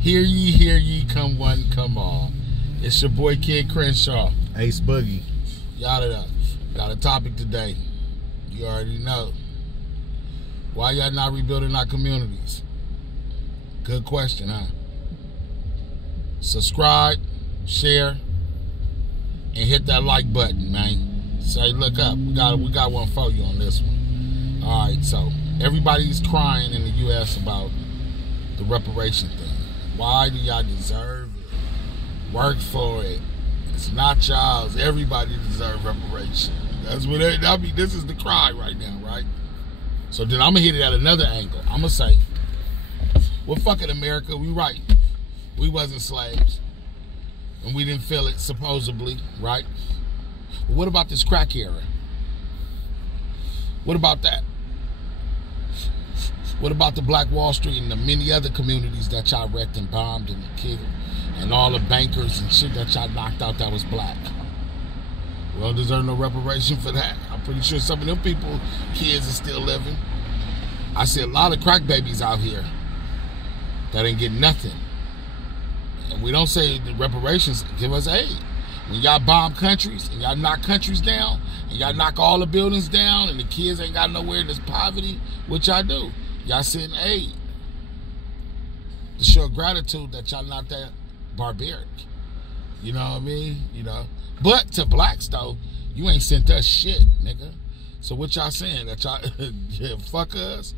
hear ye, come one, come all. It's your boy Kid Crenshaw. Ace Boogie. Y'all got a topic today. You already know. Why y'all not rebuilding our communities? Good question, huh? Subscribe, share, and hit that like button, man. Say, look up. We got one for you on this one. All right, so everybody's crying in the U.S. about the reparation thing. Why do y'all deserve it? Work for it. It's not y'all's. Everybody deserves reparation. That's what this is the cry right now, right? So then I'm gonna hit it at another angle. I'm gonna say, well, fuck it, America. We right. We wasn't slaves, and we didn't feel it supposedly, right? But what about this crack era? What about that? What about the Black Wall Street and the many other communities that y'all wrecked and bombed and killed, and all the bankers and shit that y'all knocked out that was black? We don't deserve no reparation for that. I'm pretty sure some of them people, kids, are still living. I see a lot of crack babies out here that ain't getting nothing. And we don't say the reparations, give us aid. When y'all bomb countries and y'all knock countries down and y'all knock all the buildings down and the kids ain't got nowhere, there's poverty, what y'all do? Y'all send aid to show gratitude that y'all not that barbaric. You know what I mean? You know. But to blacks though, you ain't sent us shit, nigga. So what y'all saying? That y'all fuck us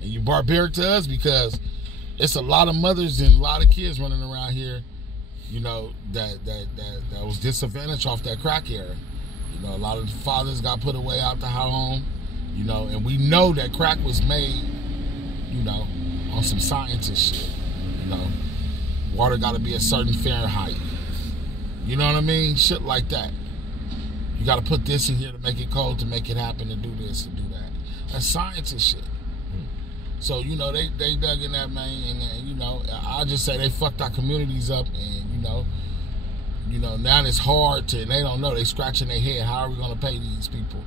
and you barbaric to us? Because it's a lot of mothers and a lot of kids running around here, you know, that was disadvantaged off that crack era. You know, a lot of the fathers got put away out the home, you know, and we know that crack was made, you know, on some scientist shit. You know, water got to be a certain Fahrenheit. You know what I mean? Shit like that. You got to put this in here to make it cold, to make it happen, to do this, to do that. That's scientist shit. So, you know, they dug in that, man, and you know, I just say they fucked our communities up, and you know, now it's hard to, and they don't know, they scratching their head, how are we going to pay these people?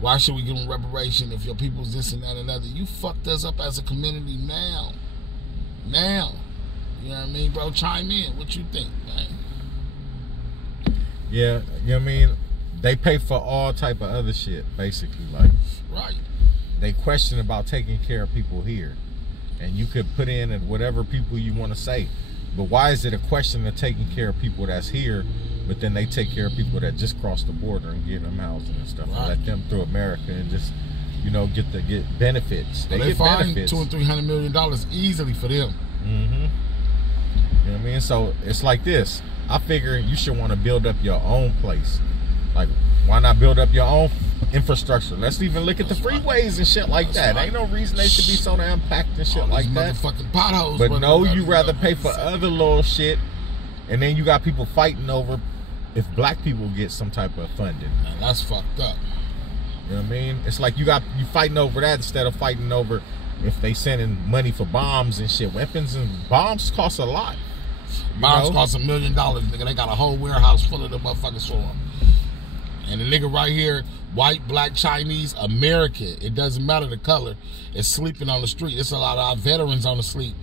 Why should we give them reparation if your people's this and that and other? You fucked us up as a community now. You know what I mean, bro? Chime in. What you think, man? Yeah, you know what I mean? They pay for all type of other shit, basically, like. Right. They question about taking care of people here, and you could put in whatever people you want to say, but why is it a question of taking care of people that's here, but then they take care of people that just cross the border and give them housing and stuff, and let them through America and just, you know, get benefits. They get benefits. $200 and $300 million easily for them. Mm-hmm. You know what I mean? So it's like this. I figure you should want to build up your own place. Like, why not build up your own infrastructure? Let's even look at the freeways and shit like that. Ain't no reason they should be so damn packed and shit like that. Motherfucking potholes. But no, you rather pay for other little shit, and then you got people fighting over if black people get some type of funding. Man, that's fucked up. You know what I mean? It's like you fighting over that instead of fighting over if they sending money for bombs and shit. Weapons and bombs cost a lot. Bombs cost $1 million, nigga. They got a whole warehouse full of them motherfuckers for them. And the nigga right here, white, black, Chinese, American, it doesn't matter the color, is sleeping on the street. It's a lot of our veterans on the street,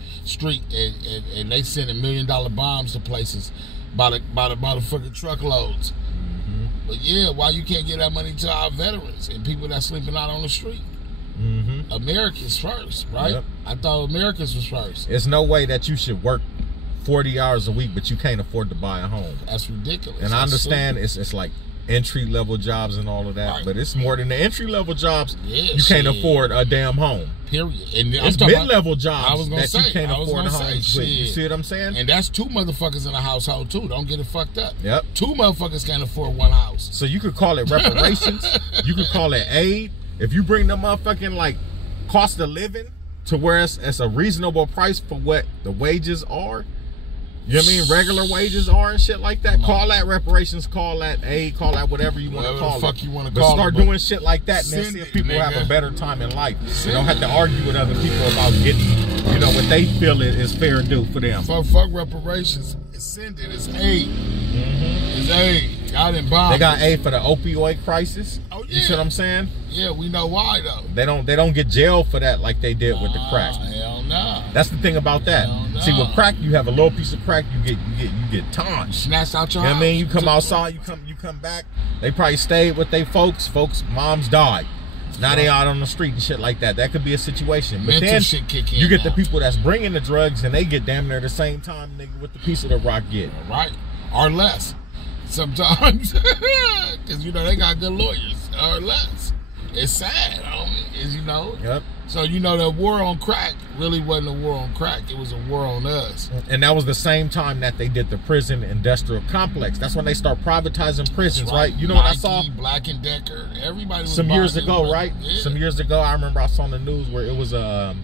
and they sending $1 million bombs to places by the fucking truckloads. Mm-hmm. But yeah, why you can't get that money to our veterans and people that sleeping out on the street? Mm-hmm. Americans first, right? Yep. I thought Americans was first. There's no way that you should work 40 hours a week, but you can't afford to buy a home. That's ridiculous. And I understand it's like entry-level jobs and all of that, right, but it's more than the entry-level jobs. Yeah, you can't afford a damn home. Period. And it's mid-level jobs that you can't afford homes with. You see what I'm saying? And that's two motherfuckers in a household too. Don't get it fucked up. Yep. Two motherfuckers can't afford one house. So you could call it reparations. You could call it aid. If you bring the motherfucking like cost of living to where it's a reasonable price for what the wages are. You know what I mean? Regular wages are and shit like that. Call that reparations, call that aid, call that whatever you want to call it. Fuck you want to but call start it, doing shit like that, and then see if people have a better time in life. They don't have to argue with other people about getting, you know, what they feel is fair due for them. Fuck reparations. Send it. It's aid. Mm-hmm. It's aid. Y'all didn't buy. They got aid for the opioid crisis. Oh yeah. You see what I'm saying? Yeah, we know why though. They don't get jailed for that like they did with the crack. Hell no. That's the thing about that. No. See, with crack, you have a little piece of crack, you get taunt. You snatched out your You know house. what I mean? You come outside, you come back. They probably stayed with their folks. Moms died. Now they out on the street and shit like that. That could be a situation. But Mental then shit kick in you get now. the people that's bringing the drugs and they get damn near the same time nigga with the piece of the rock get. Right. Or less. Sometimes. Because, you know, they got good lawyers. Or less. It's sad, is you know. Yep. So, you know, the war on crack really wasn't a war on crack. It was a war on us. And that was the same time that they did the prison industrial complex. That's when they start privatizing prisons, right? You know Nike, what I saw? Black and Decker. Everybody was Some years buying ago, them, right? Yeah. Some years ago, I remember I saw on the news where it was a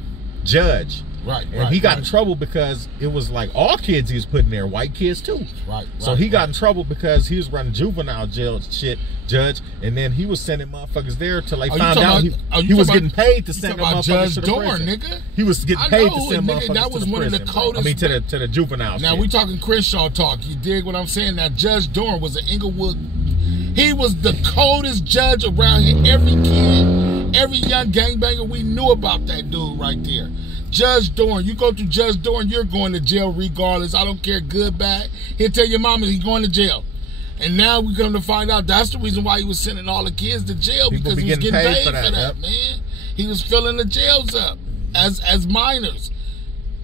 judge. Right. And he got in trouble because it was like all kids he was putting there, white kids too. Right. So he got in trouble because he was running juvenile jail shit, judge, and then he was sending motherfuckers there till they found out he was getting paid to send them motherfuckers to the prison. Nigga. He was getting paid to send motherfuckers that was to the one prison. Of the coldest. I mean to the juvenile now shit. we talking Crenshaw talk. You dig what I'm saying? Now Judge Dorn was an Inglewood. He was the coldest judge around here. Every kid, every young gangbanger, we knew about that dude right there. Judge Dorn, you go to Judge Dorn, you're going to jail regardless. I don't care, good, bad. He'll tell your mama he's going to jail. And now we come to find out that's the reason why he was sending all the kids to jail, because he was getting paid for that, yep. man. He was filling the jails up as minors.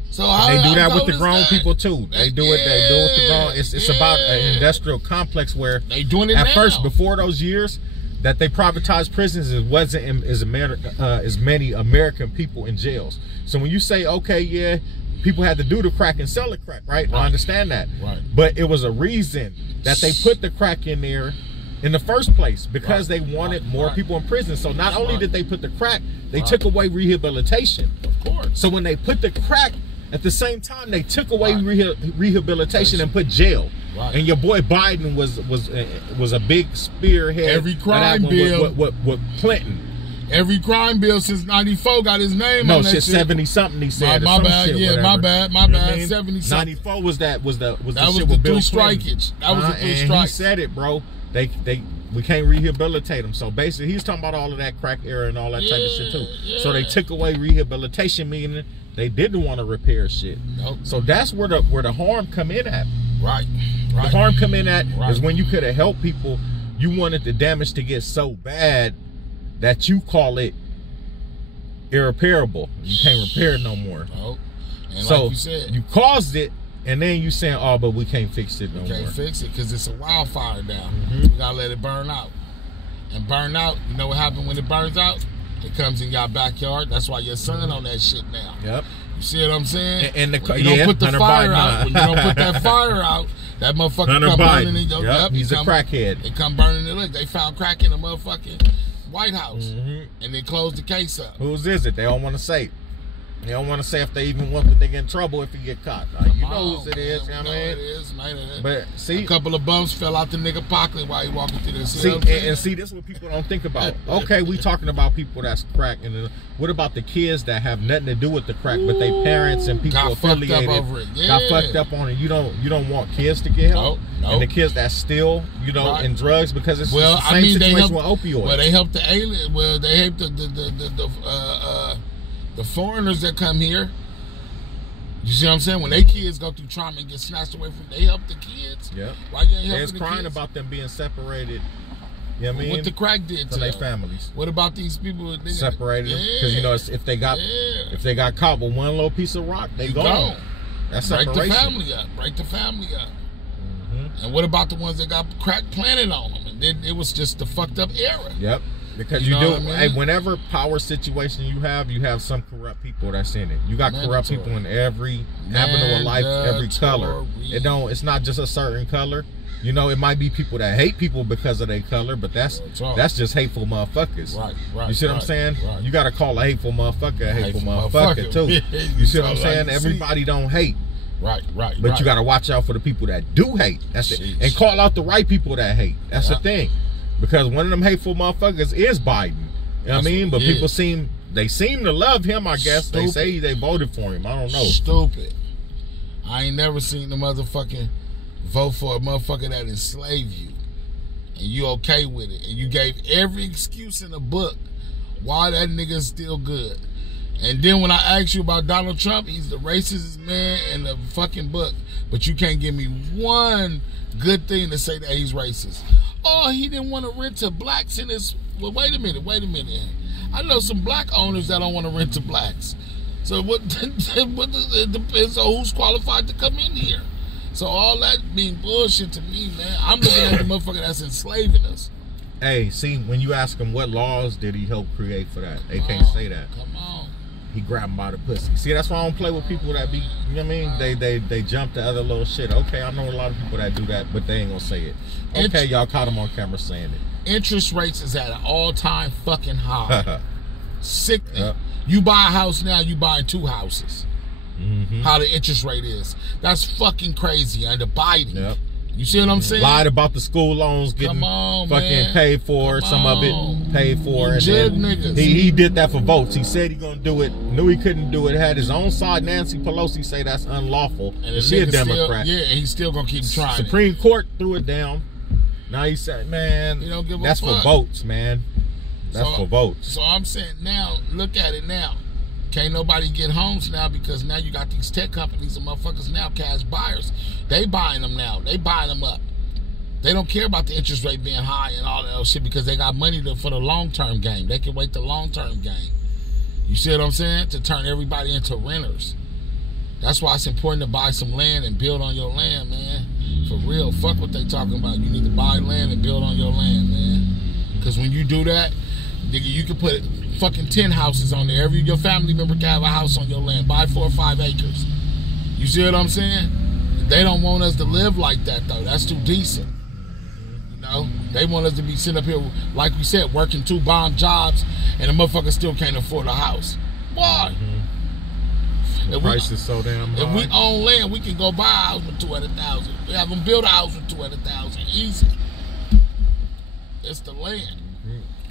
So they do that with the grown people too. They do it. They do it with the grown. It's about an industrial complex where they doing it at now. First, before those years that they privatized prisons, it wasn't as many American people in jails. So when you say, okay, yeah, people had to do the crack and sell the crack, right? I understand that. Right. But it was a reason that they put the crack in there in the first place, because they wanted more people in prison. So not only did they put the crack, they took away rehabilitation. Of course. So when they put the crack, at the same time they took away rehabilitation and put jail. Right. And your boy Biden was a big spearhead. Every crime bill with Clinton. Every crime bill since '94 got his name on that shit. 70 something he said. My bad. Shit, yeah, whatever. my bad. 70 something. 94 was the shit with the Bill three strikes. That was the three and strikes. He said it, bro. We can't rehabilitate them. So basically, he's talking about all of that crack era and all that type of shit too. Yeah. So they took away rehabilitation, meaning they didn't want to repair shit. Nope. So that's where the harm come in at. Right. The harm come in at is when you could have helped people. You wanted the damage to get so bad that you call it irreparable. You can't repair it no more. Nope. And so like you said, you caused it, and then you saying, "Oh, but we can't fix it no more." We can't fix it because it's a wildfire now. We gotta let it burn out. And burn out. You know what happens when it burns out? It comes in your backyard. That's why your son on that shit now. Yep. You see what I'm saying? And when you don't put the fire out. When you don't put that fire out, that motherfucker come burning in your. Yep. He's a crackhead. They come burning it. Look, they found crack in the motherfucking White House, and they closed the case up. Whose is it? They don't want to say. They don't want to say if they even want the nigga in trouble if he get caught. You know whose it is, you know what I mean? It is, man. But see, a couple of bumps fell out the nigga pocket while he walking through this. See, and see, this is what people don't think about. Okay, we talking about people that's crack, and what about the kids that have nothing to do with the crack, but they parents and people got affiliated fucked up over it. Yeah. Got fucked up on it. You don't want kids to get help. Nope. And the kids that still, in drugs, because it's the same situation with opioids. Well, they help the alien. Well, they help the foreigners that come here. You see what I'm saying? When they kids go through trauma and get snatched away from, they help the kids. Yep. Why you ain't helping the crying kids? About them being separated. You know what I mean? What the crack did to their families. What about these people separated them? Because you know, if they got caught with one little piece of rock, they gone. That's separation. Break the family up. Break the family up. And what about the ones that got crack planted on them? And then it was just the fucked up era. Yep. Because you do, whenever power situation you have some corrupt people that's in it. You got corrupt people in every avenue of life, every color. It's not just a certain color. You know, it might be people that hate people because of their color, but that's just hateful motherfuckers. Right. You see what I'm saying? Right. You got to call a hateful motherfucker a hateful motherfucker too. You see what I'm saying? Everybody don't hate. Right. But you got to watch out for the people that do hate. That's it. And call out the right people that hate. That's the thing. Because one of them hateful motherfuckers is Biden. You know what I mean? But people seem to love him, I guess. Stupid. They say they voted for him. I don't know. Stupid. I ain't never seen the motherfucking vote for a motherfucker that enslaved you. And you okay with it. And you gave every excuse in the book why that nigga's still good. And then when I ask you about Donald Trump, he's the racist man in the fucking book. But you can't give me one good thing to say that he's racist. Oh, he didn't want to rent to blacks in his... Well, wait a minute. I know some black owners that don't want to rent to blacks. So it depends on who's qualified to come in here. So all that being bullshit to me, man. I'm looking at the motherfucker that's enslaving us. Hey, see, when you ask him what laws did he help create for that, they can't say that. Come on. He grabbed him by the pussy. See, that's why I don't play with people that be, you know what I mean? They jump to other little shit. Okay, I know a lot of people that do that, but they ain't gonna say it. Okay, y'all caught him on camera saying it. Interest rates is at an all-time fucking high. Sickening. Yep. You buy a house now, you buy 2 houses. How the interest rate is. That's fucking crazy under Biden. Yep. You see what I'm saying? Lied about the school loans getting fucking paid for. Some of it paid for. And then he did that for votes. He said he gonna do it. Knew he couldn't do it. Had his own side. Nancy Pelosi say that's unlawful. And she a Democrat. And he's still gonna keep trying. Supreme Court threw it down. Now he said, man, that's for votes, man. That's for votes. So I'm saying now, look at it now. Can't nobody get homes now because now you got these tech companies and motherfuckers now, cash buyers. They buying them now. They buying them up. They don't care about the interest rate being high and all that other shit because they got money for the long-term game. They can wait the long-term game. You see what I'm saying? To turn everybody into renters. That's why it's important to buy some land and build on your land, man. For real. Fuck what they talking about. You need to buy land and build on your land, man. Because when you do that, nigga, you can put fucking 10 houses on there. Your family member can have a house on your land. Buy 4 or 5 acres. You see what I'm saying? They don't want us to live like that, though. That's too decent. You know? They want us to be sitting up here, like we said, working 2 bomb jobs, and the motherfucker still can't afford a house. Why? The price is so damn high. If we own land, we can go buy a house with $200,000. We have them build a house with $200,000. Easy. It's the land.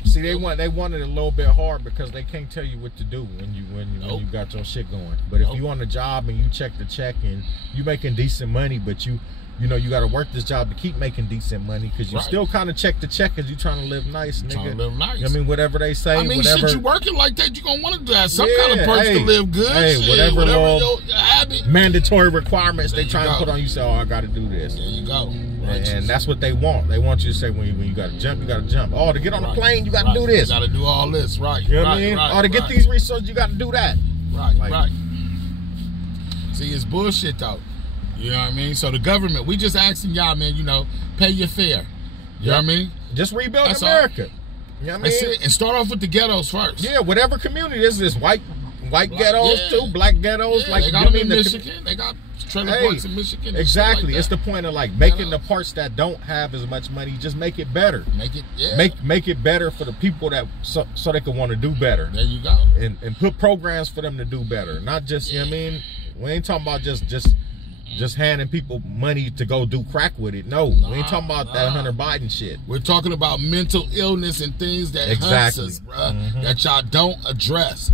See, they wanted it a little bit hard because they can't tell you what to do when you got your shit going. But if you on a job and you check the check and you making decent money, but you got to work this job to keep making decent money because you still kind of check the check because you trying to live nice, nigga. Trying to live nice. I mean, whatever they say. I mean, whatever. shit, you working like that, you gonna want to have some kind of perks to live good. Hey, shit, whatever your habit. Mandatory requirements they try to put on you. Say, oh, I got to do this. There you go. And that's what they want. They want you to say when you got to jump, you got to jump. Oh, to get on the plane, you got to do this. You got to do all this, right? You know what I mean? Oh, to get these resources, you got to do that. Right. See, it's bullshit though. You know what I mean? So the government, we just asking y'all, man, pay your fare. You know what I mean? Just rebuild America. You know what I mean? That's it. And start off with the ghettos first. Yeah, whatever community this is, white ghettos too, black ghettos. Yeah, they got them in Michigan. They got trailer parks in Michigan. Exactly. It's the point of making the parts that don't have as much money, just make it better. Make it better for the people that so they can want to do better. There you go. And put programs for them to do better. Not just, you know what I mean? We ain't talking about just handing people money to go do crack with it. No, we ain't talking about that Hunter Biden shit. We're talking about mental illness and things that hurts us, bro, that y'all don't address.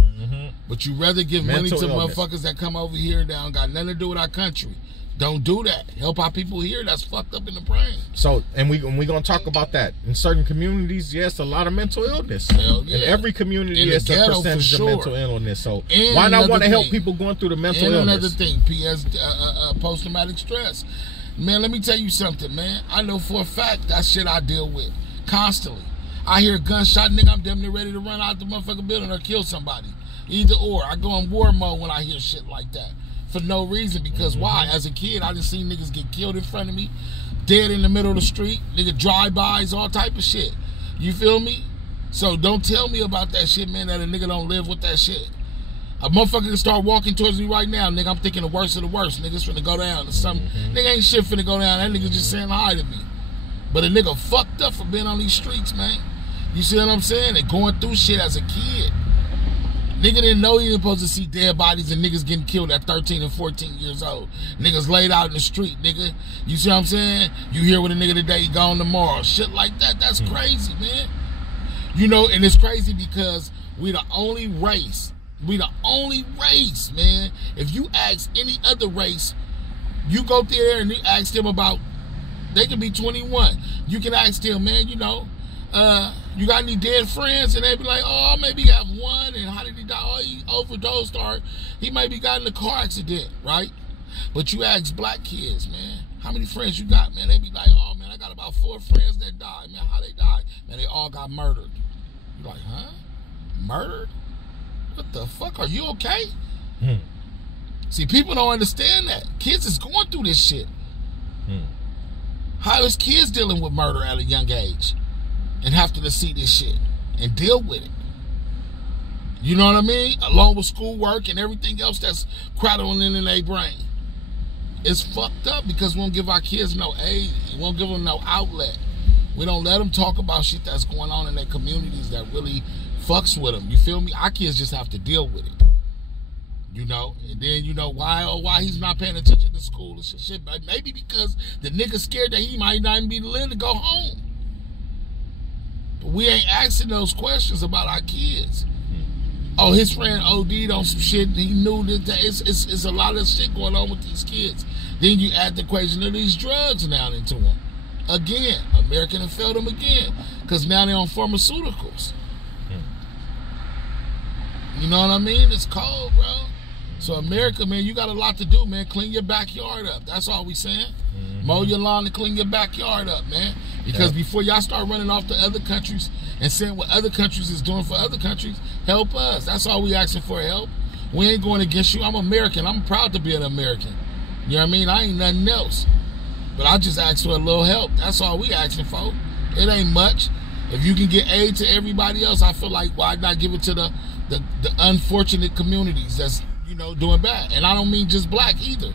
But you rather give money to motherfuckers that come over here that don't got nothing to do with our country. Don't do that. Help our people here that's fucked up in the brain. So, and we gonna talk about that. In certain communities, yes, a lot of mental illness. Hell yeah. In every community, it's a percentage of mental illness. So why not want to help people going through the mental illness? Another thing, post-traumatic stress. Man, let me tell you something, man. I know for a fact that shit I deal with constantly. I hear a gunshot, nigga, I'm damn near ready to run out the motherfucking building or kill somebody. Either or. I go in war mode when I hear shit like that. For no reason, because why? As a kid, I just seen niggas get killed in front of me, dead in the middle of the street, nigga drive-bys, all type of shit. You feel me? So don't tell me about that shit, man, that a nigga don't live with that shit. A motherfucker can start walking towards me right now, nigga, I'm thinking the worst of the worst. Nigga's finna go down or something. Nigga ain't shit finna go down. That nigga just saying hi to me. But a nigga fucked up for being on these streets, man. You see what I'm saying? And going through shit as a kid. Nigga didn't know he was supposed to see dead bodies and niggas getting killed at 13 and 14 years old. Niggas laid out in the street, nigga. You see what I'm saying? You hear with a nigga today, he gone tomorrow. Shit like that. That's crazy, man. And it's crazy because we the only race. We the only race, man. If you ask any other race, you go there and you ask them about, they can be 21. You can ask them, man, you got any dead friends? And they be like, oh, maybe you have one. And how did he die? Oh, he overdosed, or he maybe got in a car accident, right? But you ask black kids, man, how many friends you got, man? They be like, oh, man, I got about 4 friends that died. Man, how they died? Man, they all got murdered. You're like, huh? Murdered? What the fuck? Are you okay? See, people don't understand that. Kids is going through this shit. How is kids dealing with murder at a young age and have to see this shit and deal with it? You know what I mean? Along with schoolwork and everything else that's crackling in their brain. It's fucked up because we don't give our kids no aid. We won't give them no outlet. We don't let them talk about shit that's going on in their communities that really fucks with them. You feel me? Our kids just have to deal with it. You know, and then you know why he's not paying attention to school and shit. But maybe because the nigga's scared that he might not even be living to go home. But we ain't asking those questions about our kids. Oh, his friend OD'd on some shit and he knew that it's a lot of shit going on with these kids. Then you add the equation of these drugs now into them. Again, America done failed them again. Because now they're on pharmaceuticals. You know what I mean? It's cold, bro. So America, man, you got a lot to do, man. Clean your backyard up. That's all we saying. Mow your lawn and clean your backyard up, man. Because before y'all start running off to other countries and saying what other countries is doing for other countries, help us. That's all we asking for, help. We ain't going against you. I'm American. I'm proud to be an American. You know what I mean? I ain't nothing else. But I just ask for a little help. That's all we asking for. It ain't much. If you can get aid to everybody else, I feel like why not give it to the unfortunate communities that's, you know, doing bad. And I don't mean just black either.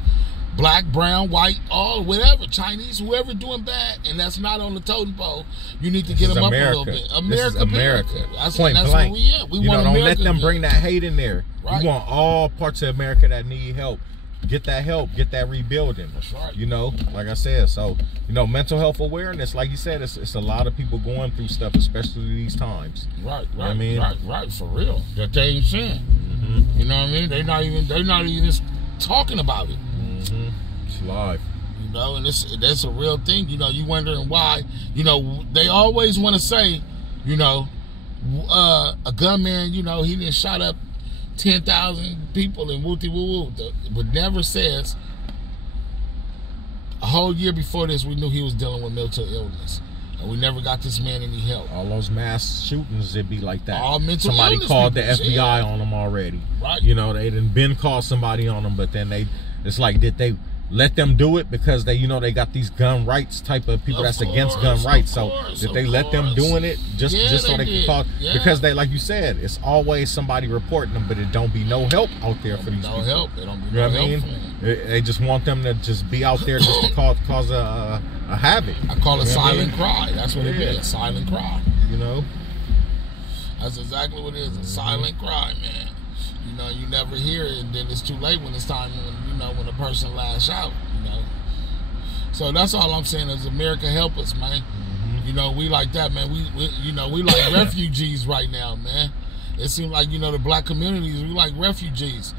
Black, brown, white, all, whatever, Chinese, whoever doing bad, and that's not on the totem pole, you need to get them up a little bit. America. That's Point where blank. we at. We want don't America let them good. bring that hate in there. Right. You want all parts of America that need help. Get that help, get that rebuilding. That's right. You know, like I said, so, you know, mental health awareness, like you said, it's a lot of people going through stuff, especially these times. Right, You know what I mean? right, for real. That they ain't saying. You know what I mean? They're not even talking about it. It's live. You know, and that's a real thing. You know, you wondering why, you know, they always want to say, you know, a gunman, you know, he didn't shot up 10,000 people and woo-woo, but never says a whole year before this we knew he was dealing with mental illness and we never got this man any help. All those mass shootings, it'd be like that. All mental somebody illness called the people, FBI on them already. Right. You know, they done been called somebody on them, but then it's like, did they let them do it because they, you know, they got these gun rights type of people that's against gun rights. So did they let them doing it just so they could call? Yeah. Because they, like you said, it's always somebody reporting them, but it don't be no help out there for these people. Help. It don't be you know no what I mean? They just want them to just be out there just to cause a havoc. I call it silent cry. That's what it is. A silent cry. You know? That's exactly what it is. A silent cry, man. You know, you never hear it, and then it's too late when it's time when a person lash out, you know. So that's all I'm saying is America help us, man. You know, we like that, man. We like refugees right now, man. It seems like, you know, the black communities, we like refugees.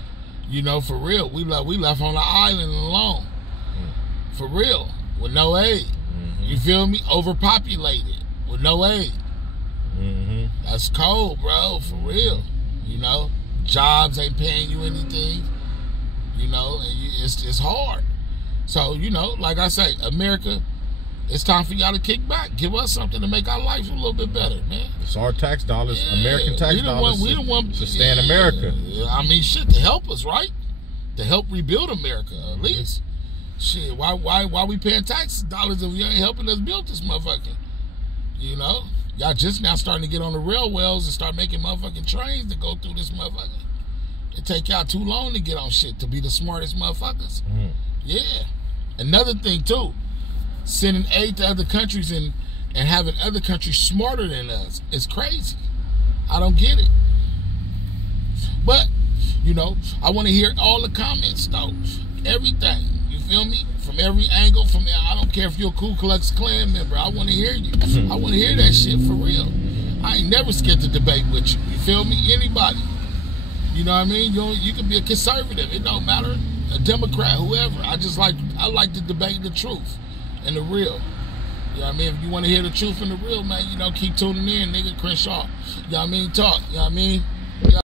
You know, for real. We left on the island alone. For real. With no aid. You feel me? Overpopulated. With no aid. That's cold, bro. For real. You know? Jobs ain't paying you anything, you know, and it's hard. So, you know, like I say, America, it's time for y'all to kick back. Give us something to make our life a little bit better, man. It's our tax dollars, American tax dollars to stay in yeah, America. I mean, shit, to help us, right? To help rebuild America, at least. Shit, why we paying tax dollars if you ain't helping us build this motherfucker? You know? Y'all just now starting to get on the railways and start making motherfucking trains to go through this motherfucker. It take y'all too long to get on shit to be the smartest motherfuckers. Yeah. Another thing too, sending aid to other countries and having other countries smarter than us is crazy. I don't get it. But, you know, I want to hear all the comments though. Everything. You feel me? From every angle, I don't care if you're a Ku Klux Klan member. I want to hear you. I want to hear that shit for real. I ain't never scared to debate with you. You feel me? Anybody. You know what I mean? You can be a conservative. It don't matter. A Democrat, whoever. I like to debate the truth and the real. You know what I mean? If you want to hear the truth and the real, man, you know, keep tuning in, nigga. Crenshaw. You know what I mean? Talk. You know what I mean?